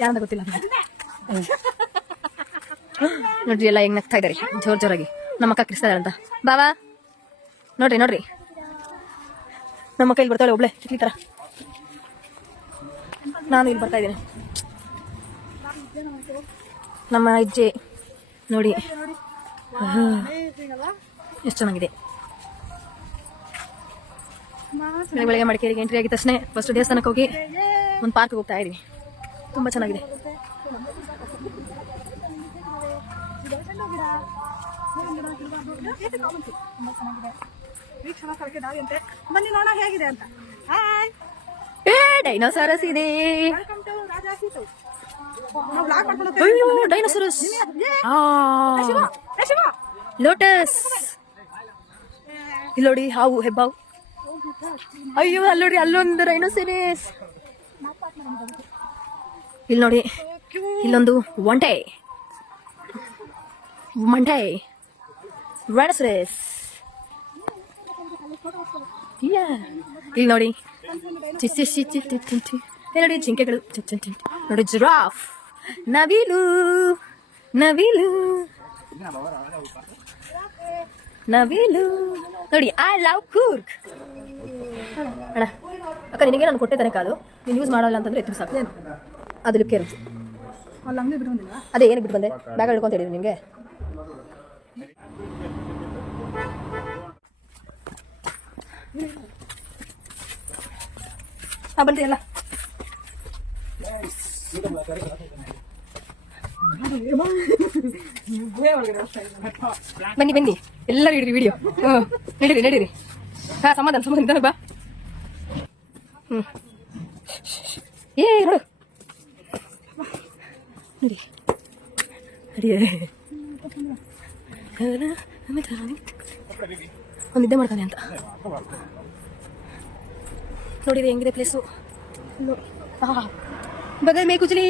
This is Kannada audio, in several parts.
ಯಾರಂತ ಗೊತ್ತಿಲ್ಲ ನೋಡ್ರಿ ಎಲ್ಲ ಹೆಂಗ್ ನಗ್ತಾ ಇದಾರೆ ಜೋರಾಗಿ. ನಮ್ಮ ಅಕ್ಕ ಕಿರಿಸ್ತಾ ಅಂತ ಬಾವಾ ನೋಡ್ರಿ ನಮ್ಮ ಕೈಲಿ ಬರ್ತಾಳೆ ಒಬ್ಳೆ ಚಿಕ್ಕಿ ತರ. ನಾನು ಇಲ್ಲಿ ಬರ್ತಾ ಇದ್ದೀನಿ. ನಮ್ಮ ಅಜ್ಜಿ ನೋಡಿ ಎಷ್ಟು ಚೆನ್ನಾಗಿದೆ. ಬೆಳಗ್ಗೆ ಮಡಿಕೇರಿಗೆ ಎಂಟ್ರಿ ಆಗಿದ ತಕ್ಷಣ ಫಸ್ಟ್ ದೇವಸ್ಥಾನಕ್ಕೆ ಹೋಗಿ ಒಂದು ಪಾರ್ಕ್ ಹೋಗ್ತಾ ಇದೀವಿ. ತುಂಬಾ ಚೆನ್ನಾಗಿದೆ. ಬನ್ನಿ ನೋಡ ಹೇಗಿದೆ ಅಂತ. ಡೈನೋಸಾರಸ್ ಇದೆ. ಅಯ್ಯೋ ಡೈನೋಸಾರಸ್, ಲೋಟಸ್ ಇಲ್ಲಿ ನೋಡಿ, ಹಾವು ಹೆಬ್ಬಾವು. ಅಯ್ಯೋ ಅಲ್ಲಿ ನೋಡಿ ಅಲ್ಲೊಂದು ರೈನೋಸೆರಸ್. ಇಲ್ಲಿ ನೋಡಿ ಇಲ್ಲೊಂದು ಒಂಟೆ ರೈನೋಸೆರಸ್. ಇಲ್ಲಿ ನೋಡಿ ನೋಡಿ ಜಿಂಕೆಗಳು, ನೋಡಿ ಜಿರಾಫ್, ನವಿಲು ನೋಡಿ. I love Coorg. ಅಣ್ಣ ಅಕ್ಕ ನಿನಗೆ ನಾನು ಕೊಟ್ಟೆ ತಾನೆ ಕಾಲು, ನೀನು ಯೂಸ್ ಮಾಡಲ್ಲ ಅಂತಂದ್ರೆ ಎತ್ತು ಸಾಕು. ಅದು ಲಿಕ್ಕೆ ಇರುತ್ತೆ. ಅದೇ ಏನಕ್ಕೆ ಬಿಟ್ಟು ಬಂದೆ? ಬ್ಯಾಗ್ ಹಿಡ್ಕೊಂತ ಹೇಳಿದ್ರು ನಿಮಗೆ. ಬಂದ್ರಿ ಎಲ್ಲ ಬನ್ನಿ ಎಲ್ಲರೂ ಹಿಡ್ರಿ ವಿಡಿಯೋ. ನಡೀರಿ ಹಾ ಸಮಾಧಾನ ಬಾ. ಏ ನೋಡು ನೋಡಿ ಒಂದು ನಿದ್ದೆ ಮಾಡ್ತಾನೆ ಅಂತ ನೋಡಿರಿ ಹೆಂಗಿದೆ ಪ್ಲೇಸು. ಬಗಲ್ ಮೇ ಕುಚಲಿ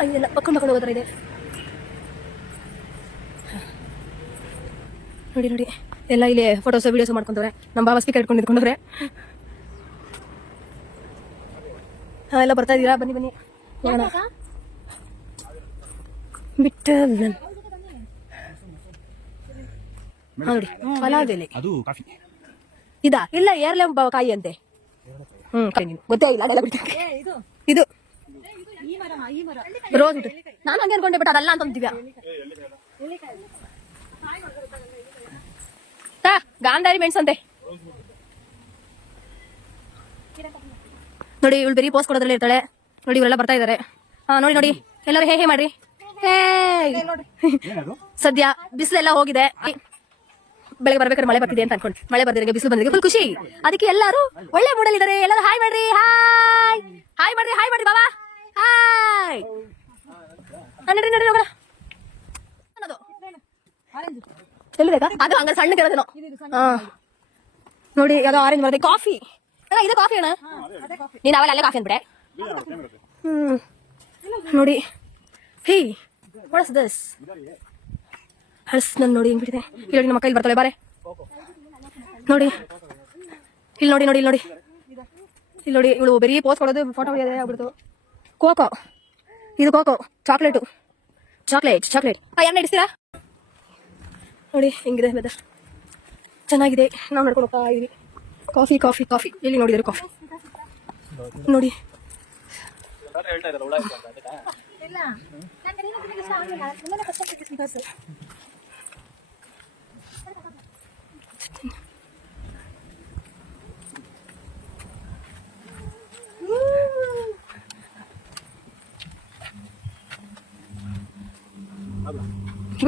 ಅಲ್ಲೆಲ್ಲ ಪಕ್ಕೊಂಡು ಹೋಗೋದ್ರ ಇದೆ ನೋಡಿ. ಎಲ್ಲ ಇಲ್ಲಿ ಫೋಟೋಸ್ ವಿಡಿಯೋಸ್ ಮಾಡ್ಕೊಂತವ್ರೆ. ನಮ್ಮ ಬಾಬಾ ಸ್ಪೀಕರ್ ಇಟ್ಕೊಂಡು ನಿಂತ್ಕೊಂಡವ್ರೆ. ಎಲ್ಲ ಬರ್ತಾ ಇದ್ದೀರಾ? ಬನ್ನಿ ಬಿಟ್ಟು ನೋಡಿ ಪಲಾವೆಲೆ ಇದಾ ಇಲ್ಲ ಏರ್ಲೆ ಕಾಯಿ ಅಂತೆ. ಗೊತ್ತೇ ಇಲ್ಲ ಅದೆಲ್ಲ ಬಿಟ್ಟು. ಇದು ರೋಸ್ ಉಂಟು. ನಾನು ಹಂಗೆ ಅನ್ಕೊಂಡೆ, ಬಟ್ ಅದಲ್ಲ ಅಂತ ಅಂತೀವ್ಯಾ. ಗಾಂಧಾರಿ ಮೆಣಸಂತೆ ನೋಡಿ. ಇವಳು ಬರೀ ಪೋಸ್ಟ್ ಕೊಡೋದ್ರಲ್ಲಿ ಇರ್ತಾಳೆ ನೋಡಿ. ಇವರೆಲ್ಲ ಬರ್ತಾ ಇದಾರೆ. ನೋಡಿ ಎಲ್ಲರೂ ಹೇ ಮಾಡ್ರಿ. ಸದ್ಯ ಬಿಸಿಲೆಲ್ಲ ಹೋಗಿದೆ. ಬೆಳಗ್ಗೆ ಬರ್ಬೇಕಾದ್ರೆ ಮಳೆ ಬರ್ತಿದೆ ಅಂತ ಅನ್ಕೊಂಡು ಮಳೆ ಬರ್ದಿರ ಬಿಸಿಲು ಬಂದಿದೆ, ಫುಲ್ ಖುಷಿ. ಅದಕ್ಕೆ ಎಲ್ಲರೂ ಒಳ್ಳೆ ಮೂಡಲ್ ಇದಾರೆ. ಎಲ್ಲರೂ ಹಾಯ್ ಮಾಡ್ರಿ, ಹಾಯ್ ಮಾಡ್ರಿ ಬಾಬಾ, ಹಾಯ್. ನಡ್ರಿ ಹೋಗೋಣ. ಎಲ್ಲಿ ಬೇಕಾ? ಅದು ಹಂಗ ಸಣ್ಣ ಕೆಳದೇನೋ. ನೋಡಿ ಯಾವ್ದೋ ಆರೆಂಜ್ ಬರುತ್ತೆ. ಕಾಫಿ ಇದು ಕಾಫಿ ಅಣ್ಣ. ನೀನ್ ಅವೆಲ್ಲ ಅಲ್ಲೇ ಕಾಫಿ ಅಂದ್ಬಿಡೆ. ನೋಡಿ ಹೇ ವಾಟ್ಸ್ ದಿಸ್ ಹರ್ಸ್ ನನ್ ನೋಡಿ ಹೆಂಗ್ ಬಿಟ್ಟಿದೆ. ಇಲ್ಲಿ ನಮ್ಮ ಕೈಲಿ ಬರ್ತಾಳೆ ಬಾರೆ ನೋಡಿ. ಇಲ್ಲಿ ನೋಡಿ ಇವಳು ಬರೀ ಪೋಸ್ ಕೊಡೋದು, ಫೋಟೋ ಹೊಡೆಯೋದೇ ಆಗ್ಬಿಡ್ತು. ಕೋಕೋ ಇದು ಕೋಕೋ ಚಾಕ್ಲೇಟ್ ಯಾರನ್ನ ಇಡಿಸ್ತೀರಾ ನೋಡಿ ಹೆಂಗಿದೆ ವೆದರ್. ಚೆನ್ನಾಗಿದೆ. ನಾವು ನಡ್ಕೊಂಡು ಹೋಗ್ತಾ ಇದೀವಿ. ಕಾಫಿ ಎಲ್ಲಿ ನೋಡಿದ್ರೆ ಕಾಫಿ ನೋಡಿ.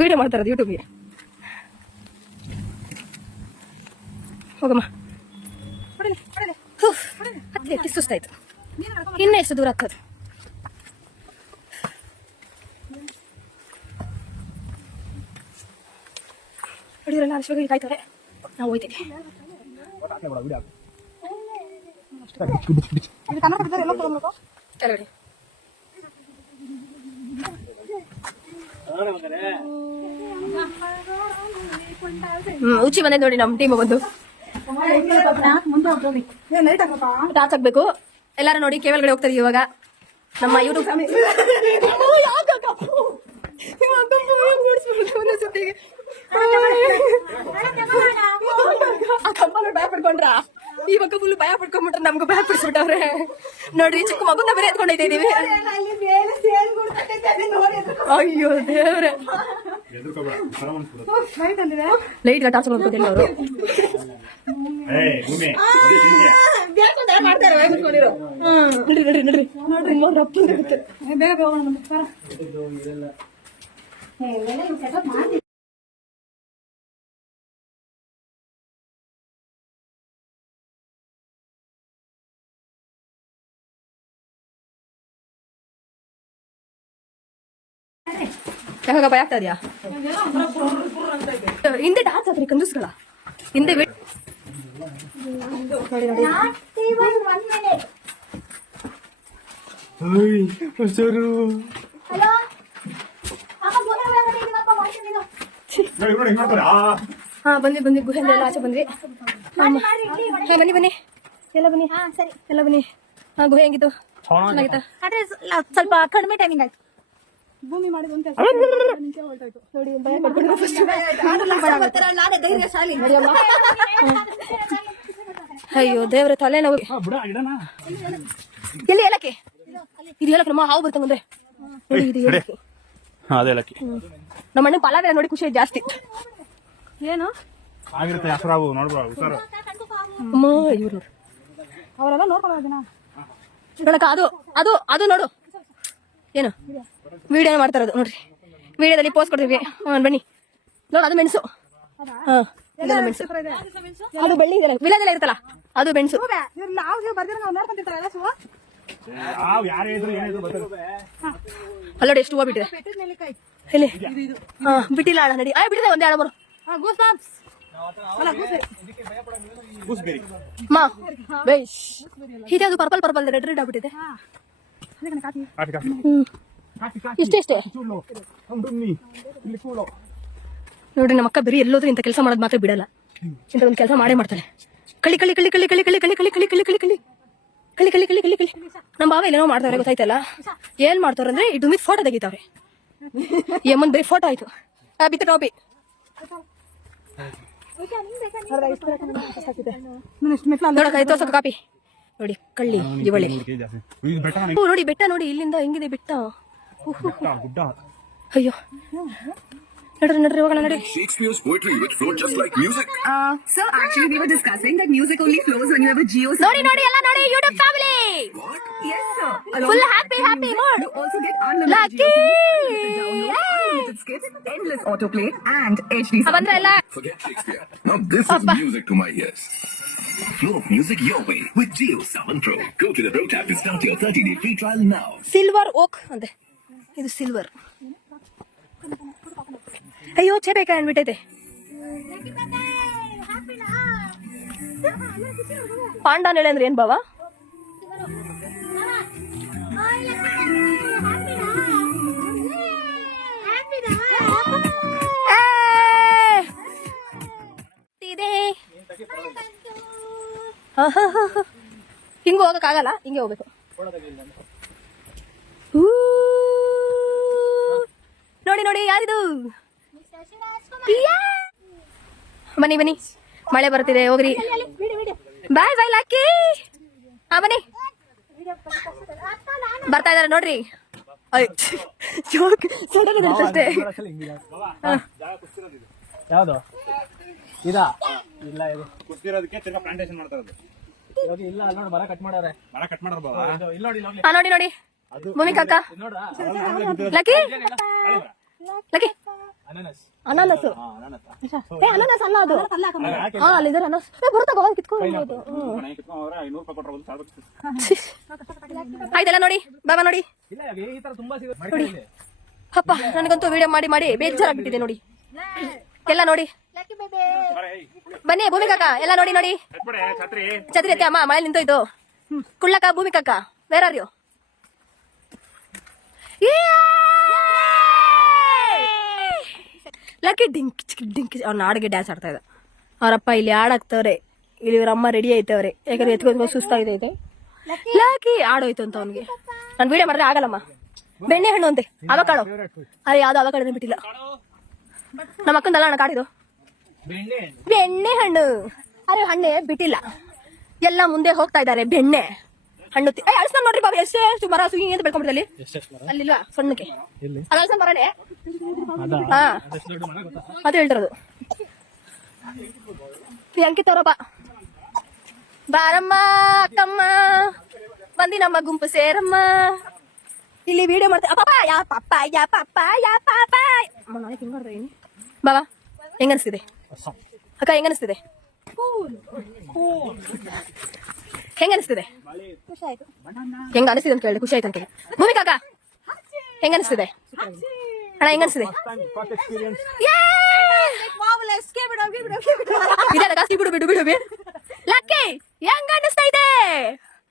ವಿಡಿಯೋ ಮಾಡ್ತಾರದು ಯೂಟ್ಯೂಬ್ಗೆ. ಹೋಗಮ್ಮ ಹತ್ತಿ ಸುಸ್ತಾಯ್ತು. ಇನ್ನೂ ಎಷ್ಟು ದೂರ ಆಗ್ತದೆ? ಹುಡುಗರೆಲ್ಲ ಅಷ್ಟೊತ್ತಿಗೆ ಕಾಯ್ತಾರೆ. ನಾವು ಹೋಯ್ತೇವೆ. ಉಚ್ಚಿ ಬಂದೆ ನೋಡಿ. ನಮ್ಮ ಟೀಮ್ ಬಂದು ಟಾರ್ಚ್ ಹಾಕ್ಬೇಕು. ಎಲ್ಲಾರು ನೋಡಿ ಕೇವಲ್ಗಡೆ ಹೋಗ್ತಾರೆ ಇವಾಗ. ನಮ್ಮ ಯೂಟ್ಯೂಬ್ ಫ್ಯಾಮಿಲಿ ಆ ಕಂಬ ಭಯ ಪಡ್ಕೊಂಡ್ರ ಇವಾಗ ಫುಲ್ ಭಯ ಪಡ್ಕೊಂಡ್ಬಿಟ್ರೆ ನಮ್ಗೂ ಭಯ ಪಡಿಸ್ಬಿಟ್ಟವ್ರೆ ನೋಡ್ರಿ ಚಿಕ್ಕ ಮಗುನ ಬೇರೆ ಎತ್ಕೊಂಡೈತೆ ಇದೀವಿ ಅಯ್ಯೋ ದೇವ್ರೆ ಲೈಟ್ ಟಾರ್ಚ್ ನೋಡ್ಕೋತಿಲ್ಲ ಅವರು ನಡ್ರಿ ನಡ್ರಿ ಬೇಗ ಹೋಗೋಣ ಯಾವಾಗ ಭಯ ಆಗ್ತಾ ಇದೆಯಾ ಹಿಂದೆ ಡಾನ್ಸ್ ಆದ್ರಿ ಕಂಜೂಸ್ಗಳ ಹಿಂದೆ ನೋಡಿ ನೋಡಿ ಹಾ ಬಂದ್ವಿ ಗುಹೆಯಿಂದ ಎಲ್ಲ ಆಚೆ ಬಂದ್ವಿ ಹಾ ಬನ್ನಿ ಎಲ್ಲ ಬನ್ನಿ ಎಲ್ಲ ಬನ್ನಿ ಹಾ ಗುಹೆ ಹೆಂಗಿತ್ತು ಚೆನ್ನಾಗಿತ್ತ ಸ್ವಲ್ಪ ಕಡಿಮೆ ಟೈಮಿಂಗ್ ಆಯ್ತು ಭೂಮಿ ಮಾಡಿದ ನೋಡಿ ಭಯ ಪಡ್ಕೊಂಡು ಅಯ್ಯೋ ದೇವ್ರ ತಲೆ ನಾವು ಎಲ್ಲಿ ಏಲಕ್ಕಿ ಇದು ಏಲಕ್ಕಿ ನಮ್ಮ ಹಾವು ಬರ್ತಂದ್ರೆ ನೋಡಿ ಇದು ಏಲಕ್ಕಿ ನಮ್ಮ ಅಣ್ಣ ಪಲಾವ್ ನೋಡಿ ಖುಷಿ ಜಾಸ್ತಿ ಏನು ಆಗಿರುತ್ತೆ ಹಸ್ರಾವು ನೋಡ್ಬೋ ಅಮ್ಮ ಇವ್ರು ಅವರೆಲ್ಲ ನೋಡ್ಕೊಳ್ಳೋದಿನ ನೋಡಕ್ಕ ಅದು ಅದು ಅದು ನೋಡು ಏನು ವಿಡಿಯೋ ಮಾಡ್ತಾರದು ನೋಡ್ರಿ ವಿಡಿಯೋದಲ್ಲಿ ಪೋಸ್ಟ್ ಕೊಡ್ತೀವಿ ಬನ್ನಿ ನೋಡು ಅದು ಮೆಣಸು ಹಾ ಇದೆಲ್ಲ ಮೆಣಸು ಅದು ಬೆಳ್ಳಿ ಇದೆಲ್ಲ ವಿಲೇಜ್ ಎಲ್ಲ ಇರುತ್ತಲ್ಲ ಅದು ಮೆಣಸು ನಾವು ಬರ್ದಿರ ನಾವು ನೋಡ್ಕೊಂತಿರ್ತಾರಲ್ಲ ಸುವ ಅಲ್ಲೋಡಿ ಎಷ್ಟು ಹೂವು ಬಿಟ್ಟಿದೆ ಎಲ್ಲಿ ಹಾ ಬಿಟ್ಟಿಲ್ಲ ಅಣ್ಣ ನಡಿ ಬಿಟ್ಟಿದೆ ಒಂದೇ ಆಡ ಬರು ಮಾ ಬೇಸ್ ಇದೆ ಅದು ಪರ್ಪಲ್ ರೆಡ್ ಆಗ್ಬಿಟ್ಟಿದೆ ಇಷ್ಟೇ ನೋಡ್ರಿ ನಮ್ಮ ಅಕ್ಕ ಬರೀ ಎಲ್ಲೋದ್ರೂ ಇಂಥ ಕೆಲಸ ಮಾಡೋದು ಮಾತ್ರ ಬಿಡಲ್ಲ ಇಂಥ ಒಂದು ಕೆಲಸ ಮಾಡೇ ಮಾಡ್ತಾಳೆ ಕಳಿ ಕಳಿ ಕಳಿ ಕಳಿ ಕಳಿ ಕಳಿ ಕಳಿ ಕಳಿ ಕಳಿ ಕಳಿ ಕಳಿ ಕಳಿ ಕಳಿ ಕಳಿ ಕಳಿ ಕಳಿ ಕಳಿ ನಮ್ಮ ಬಾವ ಏನೇನೋ ಮಾಡ್ತಾವ್ರೆ ಗೊತ್ತಾಯ್ತಲ್ಲ ಏನ್ ಮಾಡ್ತಾವ್ರೆ ಅಂದ್ರೆ ಈ ಡುಮಿತ್ ಫೋಟೋ ತೆಗಿತಾವ್ರೆ ಏಮನ್ ಬರೀ ಫೋಟೋ ಆಯ್ತು ಬಿತ್ತು ಟಾಪಿ ನೋಡಕ ತೋರ್ಸಕ ಕಾಪಿ ನೋಡಿ ಕಳ್ಳಿ ಇವಳಿ ನೋಡಿ ಬೆಟ್ಟ ನೋಡಿ ಇಲ್ಲಿಂದ ಹೆಂಗಿದೆ ಬೆಟ್ಟ ಅಯ್ಯೋ ನಡ್ರಿ ಹೋಗೋಣ ನಡಿ Shakespeare's poetry which flowed just like music. So actually we were discussing that music only flows when you have a Geo. ನೋಡಿ ಎಲ್ಲ ನೋಡಿ YouTube family Yes sir. Full happy mood You also get unlimited Lucky! unlimited skits, endless autoplay and HD sound. ಬಂದ್ರೆ ಎಲ್ಲ Forget Shakespeare. Now this is music to my ears. Flow of music your way with Geo Savan Pro. Go to the Pro tab to start your 30-day free trial now. Silver oak ಅಂತೆ ಇದು ಸಿಲ್ವರ್ ಅಯ್ಯೋ ಚೇಬೇಕಾ ಅನ್ಬಿಟ್ಟೈತೆ ಪಾಂಡಾನ್ ಹೇಳಿ ಅಂದ್ರೆ ಏನ್ ಬಾವ ಹಿಂಗ ಹೋಗಕ್ ಆಗಲ್ಲ ಹಿಂಗೆ ಹೋಗ್ಬೇಕು ನೋಡಿ ಯಾರಿದು ಬನ್ನಿ ಮಳೆ ಬರ್ತಿದೆ ಹೋಗ್ರಿ ಬಾಯ್ ಲಾಕಿ ಹಾ ಬನ್ನಿ ಬರ್ತಾ ಇದಾರೆ ನೋಡ್ರಿ ಅಷ್ಟೇ ಯಾವ್ದು ಇದಾ ಇಲ್ಲ ಇದು ಕುಸ್ತಿರೋದಕ್ಕೆ ತಿರ್ಗಾ ಪ್ಲಾಂಟೇಶನ್ ಮಾಡ್ತಾ ಇರೋದು ಇಲ್ಲ ಅಲ್ಲಿ ನೋಡಿ ಮರ ಕಟ್ ಮಾಡಾರೆ ಮರ ಕಟ್ ಮಾಡಾರ ಬಾಬಾ ಇಲ್ಲ ನೋಡಿ ನೋಡಿ ಭೂಮಿಕಾ ಅಕ್ಕ ಲಕ್ಕಿ ಲಕ್ಕಿ ಅನಾನಸ್ ಅನಾನಸ್ ಅಲ್ಲ ಅದು ಅಲ್ಲಿದ್ದಾರೆ ಅನಾನಸ್ ಬರುತ್ತಾಗ ಕಿತ್ಕೊಂಡು ಆಯ್ತಲ್ಲ ನೋಡಿ ಬಾಬಾ ನೋಡಿ ನೋಡಿ ಅಪ್ಪ ನನಗಂತೂ ವಿಡಿಯೋ ಮಾಡಿ ಬೇಜಾರಾಗ್ಬಿಟ್ಟಿದೆ ನೋಡಿ ಎಲ್ಲ ನೋಡಿ ಬನ್ನಿ ಭೂಮಿಕಾ ಎಲ್ಲ ನೋಡಿ ಛತ್ರಿ ಐತೆ ಅಮ್ಮ ಮಳೆ ನಿಂತೋಯ್ತು ಕುಳ್ಳಕ್ಕ Bhoomika where are you lucky dinky ಅವ್ನ ಹಾಡಿಗೆ ಡ್ಯಾನ್ಸ್ ಆಡ್ತಾ ಇದ್ದ ಅವ್ರಪ್ಪ ಇಲ್ಲಿ ಹಾಡಾಕ್ತವ್ರೆ ಇಲ್ಲಿ ಇವ್ರ ಅಮ್ಮ ರೆಡಿ ಆಯ್ತವ್ರೆ ಯಾಕಂದ್ರೆ ಎತ್ಕೊಂಡು ಸುಸ್ತಾಗೈತೆ ಲಕ್ಕಿ ಆಡೋಯ್ತು ಅಂತ ಅವ್ನಿಗೆ ನಾನು ವಿಡಿಯೋ ಮಾಡಿದ್ರೆ ಆಗಲ್ಲಮ್ಮ. ಬೆಣ್ಣೆ ಹಣ್ಣು ಅಂತೆ, ಅವಕಾಡೋ. ಅರೆ ಯಾವ್ದು ಅವಕಾಡೋನೇ ಬಿಟ್ಟಿಲ್ಲ. ನಮ್ಮ ಅಕ್ಕಂದಲ್ಲ ಅಣ್ಣ ಕಾಡಿದು ಬೆಣ್ಣೆ ಹಣ್ಣು. ಅರೆ ಹಣ್ಣೆ ಬಿಟ್ಟಿಲ್ಲ, ಎಲ್ಲ ಮುಂದೆ ಹೋಗ್ತಾ ಇದ್ದಾರೆ. ಬೆಣ್ಣೆ ಹಣ್ಣು ಅಳಸ್ತಾನ ನೋಡ್ರಿ ಬಾಬು, ಎಷ್ಟೇ ಮರ ಸುಗಿ ಅಂತ ಬೆಳ್ಕೊಂಡ್ಬಿಡ್ದಲ್ಲಿ. ಅಲ್ಲಿಲ್ಲ ಸಣ್ಣಕ್ಕೆ ಅಳಸ್ತಾನ ಮರನೇ. ಹಾ ಅದು ಹೇಳ್ತಿರೋದು. ಅಂಕಿತವ್ರಪ್ಪ ಬಾರಮ್ಮ ಅಕ್ಕಮ್ಮ ಬಂದಿ ನಮ್ಮ ಗುಂಪು ಸೇರಮ್ಮ. ಇಲ್ಲಿ ವಿಡಿಯೋ ಮಾಡ್ತಾರೆ. ಬಾಬಾ ಹೆಂಗನ್ಸ್ತಿದೆ ಅಕ್ಕ? ಹೆಂಗನ್ಸ್ತಿದೆ? ಹೆಂಗನ್ಸ್ತಿದೆ? ಹೆಂಗ ಅನಿಸ್ತಿದೆ ಅಂತ ಕೇಳಿ. ಖುಷಿ ಆಯ್ತು ಅಂತ ಕೇಳಿ. ಭೂಮಿಕಾ ಅಕ್ಕ ಹೆಂಗನ್ಸ್ತಿದೆ ಅಣ್ಣ? ಹೆಂಗನ್ಸ್ತಿದೆ? ಬಿಡು ಬಿಡು ಬಿಡು ಬಿಡು. ಲಕ್ಕಿ ಹೆಂಗ ಅನಿಸ್ತಾ ಇದೆ?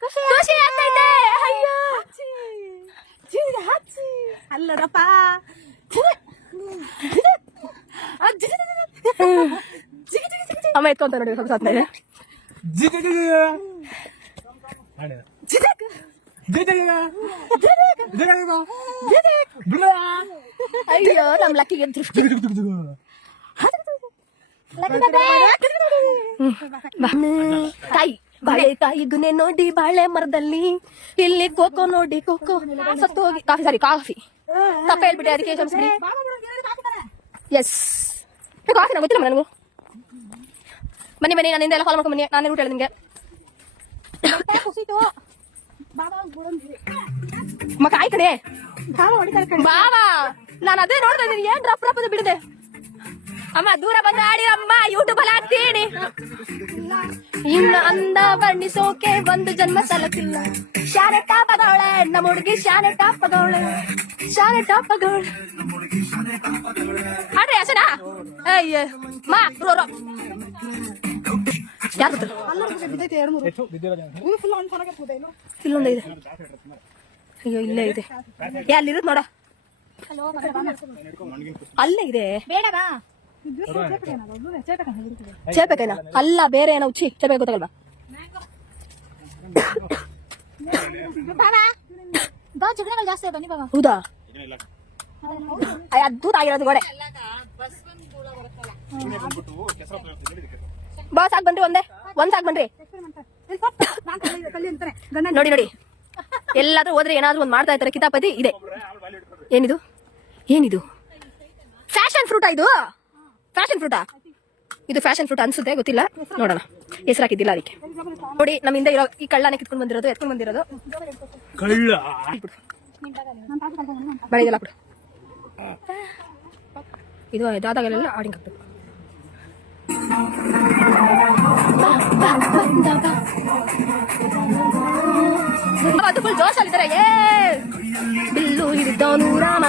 ಖುಷಿ ಆಗ್ತೈತೆ. ಅಯ್ಯೋ ಅಲ್ಲದಪ್ಪ. ಅಮ್ಮ ಎತ್ಕೊಂತ ನೋಡಿ ಸ್ವಲ್ಪ ಅಯ್ಯೋ ನಮ್ ಲಕ್ಕಿಗೆ ದೃಷ್ಟಿ. ಕಾಯಿ ಬಾಳೆಕಾಯಿ ಗುನೆ ನೋಡಿ ಬಾಳೆ ಮರದಲ್ಲಿ, ಇಲ್ಲಿ ಕೋಕೋ ನೋಡಿ ಕೋಕೋ ಸತ್ತು ಹೋಗಿ. ಕಾಫಿ ಸಾರಿ ಕಾಫಿ ತಪ್ಪ ಹೇಳ್ಬಿಟ್ಟೆ, ಅದಕ್ಕೆ ಕ್ಷಮಿಸ್ಬಿಡಿ. ಎಸ್ ಕಾಫಿ ನಂಗೆ ಗೊತ್ತಿಲ್ಲ ನನಗೂ. ಬನ್ನಿ ಬನ್ನಿ, ನಾನು ಹಿಂದೆ ಫಾಲೋ ಮಾಡ್ಕೊಂಡು ಬನ್ನಿ. ನಾನೇ ರೂಟ್ ಹೇಳಿ ನಿಮ್ಗೆ. ಕಾಯಿ ಕಡೆ ಬಾವಾ, ನಾನು ಅದೇ ನೋಡ್ತಾ ಇದ್ದೀನಿ. ಏನ್ ರಫ್ ರಫ್ ಬಿಡಿದೆ ಅಮ್ಮ. ದೂರ ಬಂದ ಆಡಿ ಅಮ್ಮ, ಯೂಟ್ಯೂಬ್ ಅಲ್ಲಿ ಹಾಕ್ತೀನಿ. ಇನ್ನು ಅಂದ ವರ್ಣಿಸೋಕೆ ಒಂದು ಜನ್ಮ ಸಲತಿಲ್ಲ. ಶಾನೆ ಟಾಪದವಳೆ ನಮ್ಮ ಹುಡುಗಿ, ಶಾನೆ ಟಾಪದವಳೆ, ಶಾನೆ ಟಾಪದವಳೆ. ಹಾಡ್ರಿ ಅಷ್ಟನಾ? ಅಯ್ಯ ಮಾ ರೋರೋ ಯಾರು ಇಲ್ಲೊಂದು ಇದೆ. ಅಯ್ಯೋ ಇಲ್ಲೇ ಇದೆ. ಅಲ್ಲಿರೋದು ನೋಡ, ಅಲ್ಲೇ ಇದೆ. ಬೇಡವಾ? ಚೇಪೆಕೈನಾ? ಅಲ್ಲ ಬೇರೆ ಏನೋ ಉಚ್ಚಿ ಚೇಪೆ ಗೊತ್ತಾಗಲ್ವಾ? ಬಾ ಜಗಳಗಳು ಜಾಸ್ತಿ. ಬನ್ನಿ ಬಾಬಾ. ಹೌದಾ? ಅದ್ಭುತ ಆಗಿರೋದು ಗೋಡೆ. ಬಾ ಸಾಕ್ ಬನ್ರಿ, ಒಂದ್ ಸಾಕ್ ಬನ್ರಿ. ನೋಡಿ ನೋಡಿ, ಎಲ್ಲಾದ್ರೂ ಹೋದ್ರೆ ಏನಾದ್ರೂ ಒಂದ್ ಮಾಡ್ತಾ ಇರ್ತಾರೆ. ಕಿತಾಪತಿ ಇದೆ. ಏನಿದು? ಏನಿದು? ಫ್ಯಾಷನ್ ಫ್ರೂಟಾ ಇದು? ಫ್ಯಾಷನ್ ಫ್ರೂಟಾ ಇದು? ಫ್ಯಾಷನ್ ಫ್ರೂಟ್ ಅನ್ಸುತ್ತೆ, ಗೊತ್ತಿಲ್ಲ. ನೋಡೋಣ, ಹೆಸರು ಹಾಕಿದ್ದಿಲ್ಲ ಅದಕ್ಕೆ. ನೋಡಿ ನಮ್ಮ ಹಿಂದೆ ಇರೋ ಈ ಕಳ್ಳನೇ ಕಿತ್ಕೊಂಡ್ ಬಂದಿರೋದು, ಎತ್ಕೊಂಡ್ ಬಂದಿರೋದು. ಬಳಿ ಇದೆಲ್ಲ ಕೊಡು. ಇದು ಇದಾದಾಗಲೆಲ್ಲ ಆಡಿಂಗ್ ಆಗ್ತದೆ. ಅದು ಫುಲ್ ಜೋಶಲ್ಲಿದ್ದಾರೆ. ಬಿಲ್ಲು ಹಿಡಿದವನು ರಾಮ.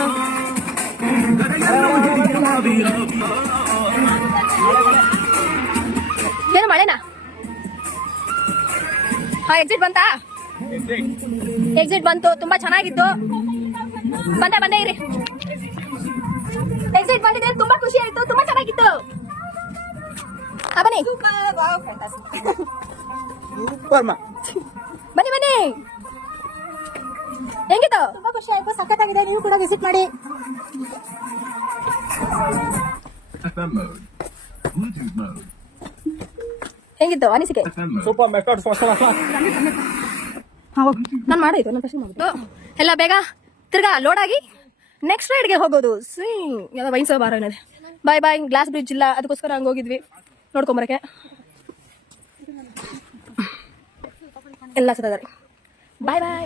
ಏನು ಮಳೆನಾ? ಹಾ ಎಕ್ಸಿಟ್ ಬಂತಾ? ಎಕ್ಸಿಟ್ ಬಂತು, ತುಂಬಾ ಚೆನ್ನಾಗಿತ್ತು. ಬಂದೇ ಇರಿ. ಎಕ್ಸಿಟ್ ಬಂದಿದೆ, ತುಂಬಾ ಖುಷಿ ಆಯ್ತು, ತುಂಬಾ ಚೆನ್ನಾಗಿತ್ತು. ಬನ್ನಿ ಬನ್ನಿ ಬನ್ನಿ. ಹೆಂಗಿತ್ತು? ತುಂಬಾ ಖುಷಿ ಆಯ್ತು, ಸಖತ್ತಾಗಿದೆ. ನೀವು ಕೂಡ ವಿಸಿಟ್ ಮಾಡಿ. FM mode. Bluetooth mode. ಹೆಂಗಿತ್ತು ಅನಿಸಿಕೆ? Super method first class. ನಾನು ಮಾಡಿದ್ದು, ನನ್ನ ಪ್ರಶ್ನೆ ಮಾಡಿದ್ದು ಎಲ್ಲ ಬೇಗ ತಿರ್ಗಾ ಲೋಡ್ ಆಗಿ ನೆಕ್ಸ್ಟ್ ರೈಡ್ಗೆ ಹೋಗೋದು. ಯಾವ್ದೋ ವೈನ್ಸೋ ಬಾರ ಏನಿದೆ. ಬಾಯ್ ಬಾಯ್. ಗ್ಲಾಸ್ ಬ್ರಿಡ್ಜ್ ಇಲ್ಲ, ಅದಕ್ಕೋಸ್ಕರ ಹಂಗೆ ಹೋಗಿದ್ವಿ ನೋಡ್ಕೊಂಬರಕ್ಕೆ. ಎಲ್ಲ ಸದಾರೆ. ಬಾಯ್ ಬಾಯ್.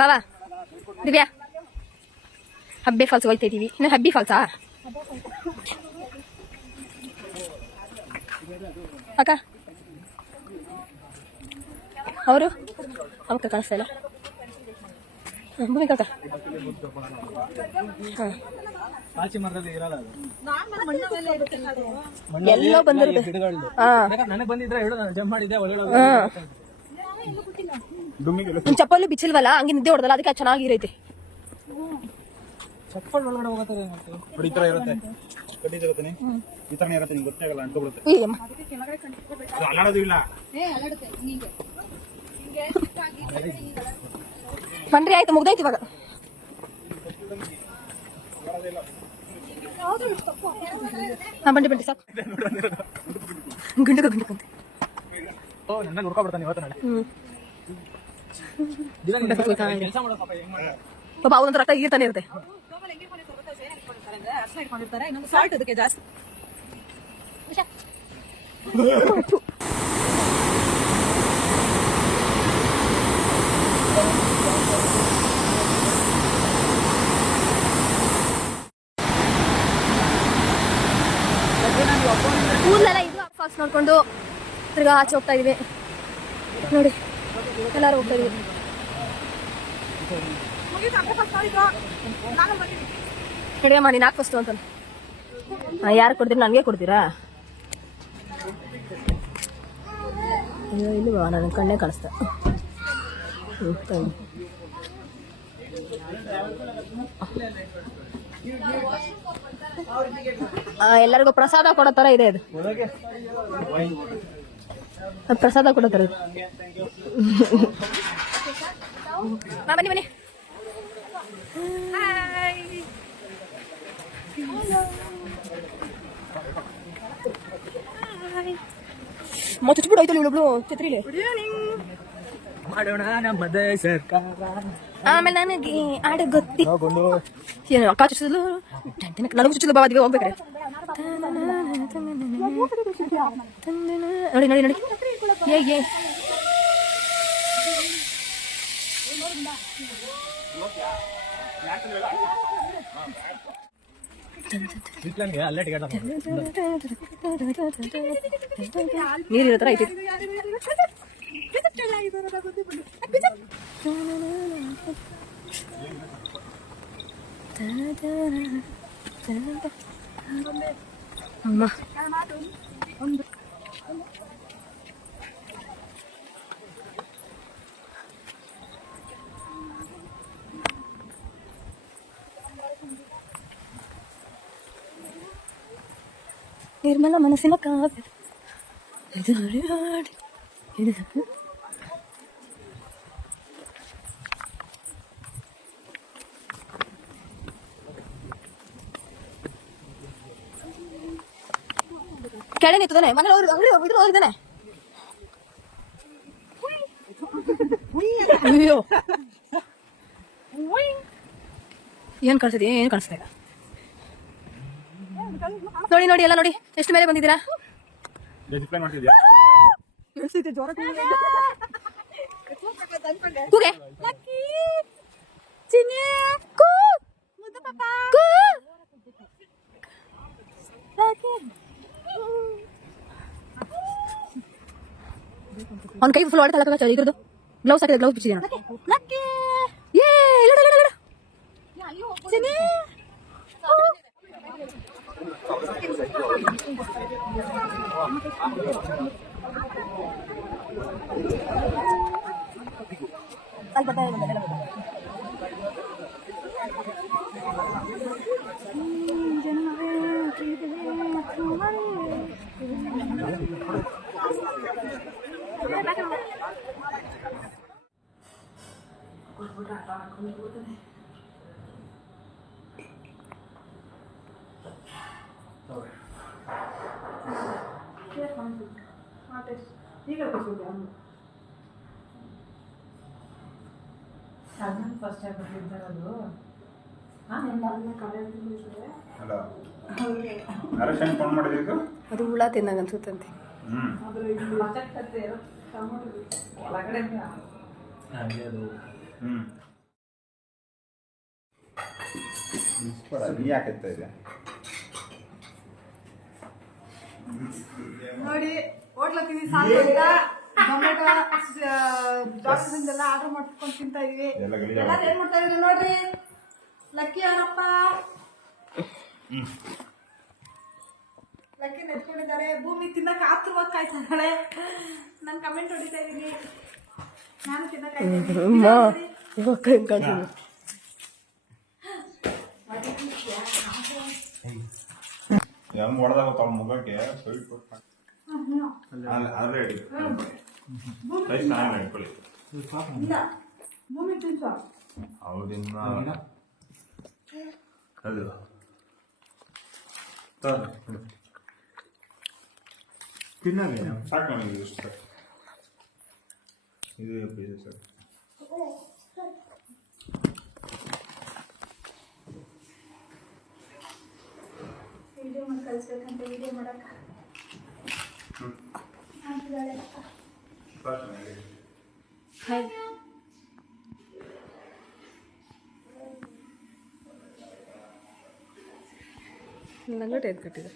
ಬಾಬಾ ದಿವ್ಯಾ, ಹಬ್ಬೆ ಫಾಲ್ಸ್ ಹೋಗ್ತಾ ಇದೀವಿ. ಇನ್ನು ಹಬ್ಬಿ ಫಾಲ್ಸಾ ಅಕ್ಕ? ಅವರು ಅವಕ್ಕ ಕಾಣಿಸ್ತಾ ಇಲ್ಲ. ಭೂಮಿಕಾ ಅಕ್ಕ ಎಲ್ಲೋ ಬಂದಿರುತ್ತೆ. ನನಗೆ ಬಂದಿದ್ರೆ ಹೇಳು, ನಾನು ಜಂಪ್ ಮಾಡಿದ್ದೆ ಒಳಗಡೆ. ಚಪ್ಪಲಿ ಬಿಚ್ಚಿಲ್ವಲ್ಲ, ಹಂಗೆ ನಿದ್ದೆ ಹೊಡೆದಲ್ಲ, ಅದಕ್ಕೆ ಚೆನ್ನಾಗಿರೈತೆ. ಚಪ್ಪಲ್ ಒಳಗಡೆ ಹೋಗತ್ತಾರೆ ನೋಡಿ, ಈ ತರ ಇರುತ್ತೆ ಕಡ್ಡಿ ಜಗತ್ತೀನಿ, ಈ ತರನೇ ಇರುತ್ತೆ, ನಿಮ್ಗೆ ಗೊತ್ತೇ ಆಗಲ್ಲ, ಅಂಟ್ಕೊಬಿಡುತ್ತೆ. ಇಲ್ಲಿ ಅಮ್ಮ ಅದು ಅಲ್ಲಾಡೋದು ಇಲ್ಲ. ಬನ್ರಿ, ಆಯ್ತು, ಮುಗ್ದೈತಿ ಇವಾಗ. ಹಾ, ಬನ್ರಿ ಸಾಕು. ಗಂಡು ಕಂತೆ. ಓ, ನನ್ನ ಹುಡ್ಕೊಬಿಡ್ತಾನೆ ಇವತ್ತು ನಾಳೆ. ಕೆಲಸ ಮಾಡೋ ಪಾಪ ಹೆಂಗ್ ಮಾಡ್ತಾರೆ ಪಾಪ ಅವನಂತರ ರಕ್ತ ಈರ್ತಾನೆ ಇರುತ್ತೆ. ಇನ್ನೊಂದು ಸಾಲ್ಟ್ ಅದಕ್ಕೆ ಜಾಸ್ತಿ. ಕೂದಲೆಲ್ಲ ಇದು ಫಾಲ್ಸ್ ನೋಡ್ಕೊಂಡು ತಿರ್ಗಾ ಆಚೆ ಹೋಗ್ತಾ ಇದೀವಿ. ನೋಡಿ ಎಲ್ಲಾರು ಹೋಗ್ತಾ ಇದೀವಿ. ಕಡಿಯಮ್ಮ ನೀನು ಹಾಕಿ ಫಸ್ಟು ಅಂತ. ಯಾರು ಕೊಡ್ತೀರಿ? ನನಗೆ ಕೊಡ್ತೀರಾ? ಅಯ್ಯೋ ಇಲ್ವಾ, ನನ್ನ ಕಣ್ಣೇ ಕಾಣಿಸ್ತಾ. ಎಲ್ಲರಿಗೂ ಪ್ರಸಾದ ಕೊಡೋ ತರ ಇದೆ ಇದು. ಪ್ರಸಾದ ಕೊಡೋ ತರ ಇದೆ. ಬನ್ನಿ ಬನ್ನಿ. ಮತ್ತೆ ಚುಚ್ಬಿಡು ಆಯ್ತು ಇವಳು ಛತ್ರಿಲಿ. ಮಾಡೋಣ ನಮ್ಮದೇ ಸರ್ಕಾರ. ಆಮೇಲೆ ನನಗೆ ಆಡ ಗೊತ್ತಿ ಏನು ಅಕ್ಕ ಚುಚ್ಚಲು ನನಗೂ ಚುಚ್ಚಲು ಬಾದಿಗೆ ಹೋಗ್ಬೇಕ್ರೆ. ನೋಡಿ ನೋಡಿ ನೋಡಿ ಏ ಅಲ್ಲೇ ಟಿಕೆಟ್ ನೀರಿರೋ ಥರ ಐತಿ. ಅಮ್ಮ ನಿರ್ಮಲ ಮನಸ್ಸಿನ ಕಾವ್ಯ ಇದು ಹರಿಯಾಡಿ ಇದು ಕೆಳಗೆ ನಿಂತಿದ್ದಾನೆ. ಮನೆ ಅಂಗಡಿ ಇದ್ರು ಹೋಗಿದ್ದಾನೆ. ಅಯ್ಯೋ ಏನ್ ಕಾಣಿಸ್ತಿದೆ? ಏನ್ ಕಾಣಿಸ್ತಾ ಇಲ್ಲ. ನೋಡಿ ನೋಡಿ ಎಲ್ಲ ನೋಡಿ ಎಷ್ಟು ಮೇಲೆ ಬಂದಿದ್ದೀರಾ. ಕೂಗೆ ಅವ್ನ ಕೈ ಫುಲ್ ಹೊಡೆದ ಇದ್ರದ್ದು ಗ್ಲೌಸ್ ಹಾಕಿದ ಗ್ಲೌಸ್ ಬಿಚ್ಚಿದೆ. ಅದು ಹುಳ ತಿಂದಾಗ ಅನ್ಸುತ್ತಂತೆ. ನೋಡಿ ಹೋಟ್ಲತ್ತೀನಿ ಸಾಲ ಅಂತ ಟೊಮೆಟೊ ಎಲ್ಲ ಆರ್ಡರ್ ಮಾಡ್ಕೊಂಡು ತಿಂತಾ ಇದೀವಿ. ಎಲ್ಲರೂ ಏನ್ ಮಾಡ್ತಾ ಇದ್ರಿ ನೋಡ್ರಿ. ಲಕ್ಕಿ ಅವರಪ್ಪ ಲಕ್ಕಿ ನೆಚ್ಕೊಂಡಿದ್ದಾರೆ. ಭೂಮಿ ತಿನ್ನಕ್ ಆತುರವಾಗಿ ಕಾಯ್ತಾ ಇದ್ದಾಳೆ. ನಾನು ಕಮೆಂಟ್ ಹೊಡಿತಾ ಇದೀನಿ. ನಾನು ತಿನ್ನಕ್ ಹೆಂಗ್ ಹೊಡೆದಾಗ ತಮ್ಮ ಮುಖಕ್ಕೆ ಸ್ವೀಟ್ ಅಲ್ಲೇ ಹೇಳಿ ಇಟ್ಕೊಳ್ಳಿ ಇಲ್ಲ ಭೂಮಿ ತಿನ್ಸು ಹೌದಿನ್ನ ಅದು ತಿನ್ನಾಗೆ ಸಾಕು ನನಗೆ ಇಷ್ಟು ಸರ್ ಇದು ಇದೆ ಸರ್ ವಿಡಿಯೋ ಮಾಡಿ ಕಳಿಸ್ಬೇಕಂತ ವಿಡಿಯೋ ಮಾಡಕ್ಕ ಸಾಕು ನನಗೆ ಹಾಯ್ ಲಂಗೋಟಿ ಎದ್ದು ಕಟ್ಟಿದೆ